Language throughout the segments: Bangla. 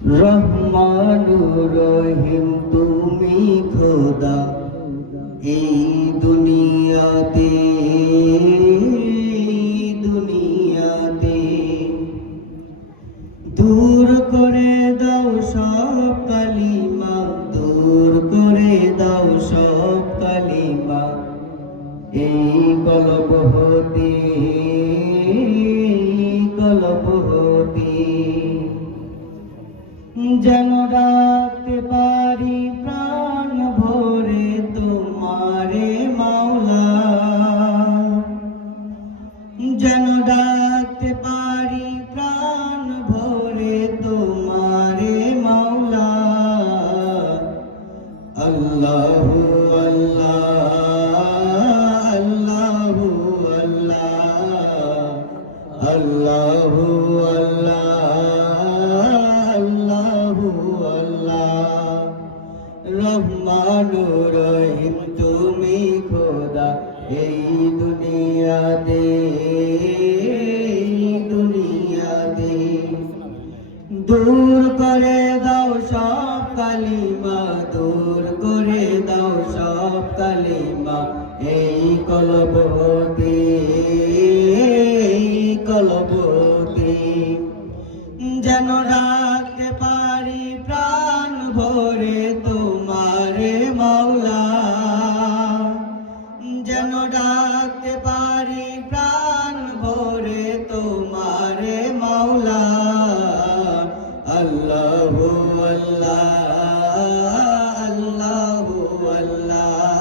রহমানুর রহিম তুমি খোদা এই দুনিয়াতে দূর করে দাও সব কালিমা, দূর করে দাও সব কালিমা এই কলব হতে যেন রাখতে পারি প্রাণ ভরে তোমারে মাওলা, যেন রাখতে পারি প্রাণ ভরে তোমারে মাওলা। আল্লাহু আল্লাহ আল্লাহু আল্লাহ আল্লাহু আল্লাহ। রহমানুর রহিম তুমি খোদা এই দুনিয়াতে দূর করে দাও সব কালিমা, দূর করে দাও সব কালিমা এই কলব হতে যেন রাখতে পারি প্রাণ ভরে তোমারে মাওলা, যেন রাখতে পারি প্রাণ ভরে তোমারে মাওলা। আল্লাহু আল্লাহ আল্লাহু আল্লাহ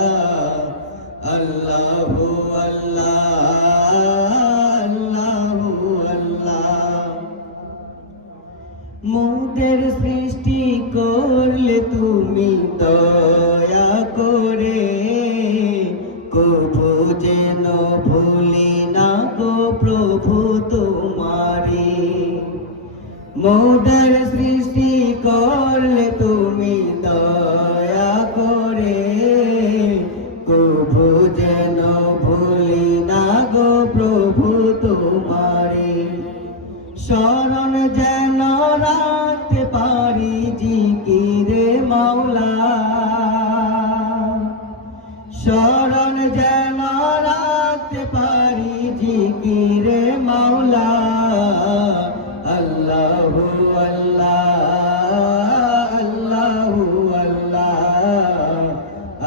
আল্লাহু আল্লাহ আল্লাহু আল্লাহ। মোদের সৃষ্টি করলে তুমি দয়া করে, কভু যেন ভুলি না গো প্রভু তোমারে। মোদের সৃষ্টি করলে তুমি দয়া করে, কভু যেন ভুলি না গো প্রভু তোমারে। শরণ যেন রাখতে পারি জিকিরে মাওলা, শরণ যেন রাখতে পারি জিকিরে মাওলা। আল্লাহু আল্লাহ আল্লাহু আল্লাহ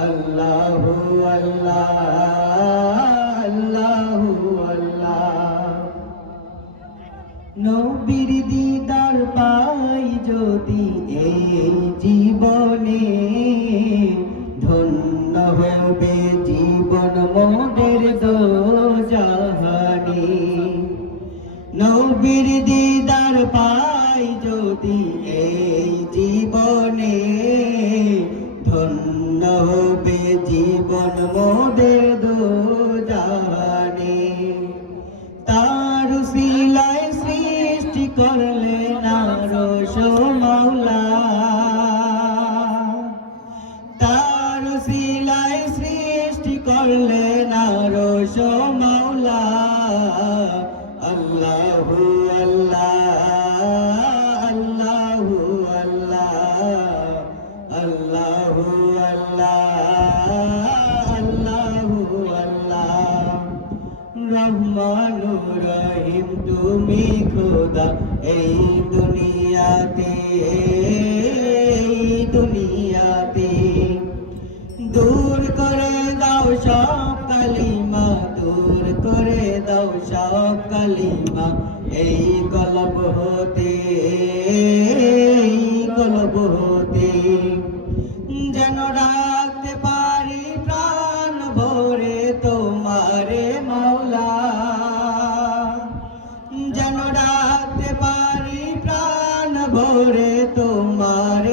আল্লাহু আল্লাহ আল্লাহু আল্লাহ। নবীর দিদার পাই যদি এই জীবনে, ধন্য হবে জীবন মোদের দোজাহানে। নবীর দিদার পাই যদি এই জীবনে, ধন্য হবে জীবন মোদের দোজাহানে। তার উসিলায় সৃষ্টি করলে আরশ মাওলা, তার উসিলায় সৃষ্টি করলে আরশ মাওলা। আল্লাহু আল্লাহ আল্লাহু আল্লাহ আল্লাহু আল্লাহ আল্লাহু আল্লাহ। রহমানুর রহিম তুমি খোদা এই দুনিয়াতে দূর করে দাও সব কালিমা, দূর করে দাও সব কালিমা এই কলব হতে যেন রাখতে পারি প্রাণ ভরে তোমারে মাওলা, যেন রাখতে পারি প্রাণ ভরে তোমারে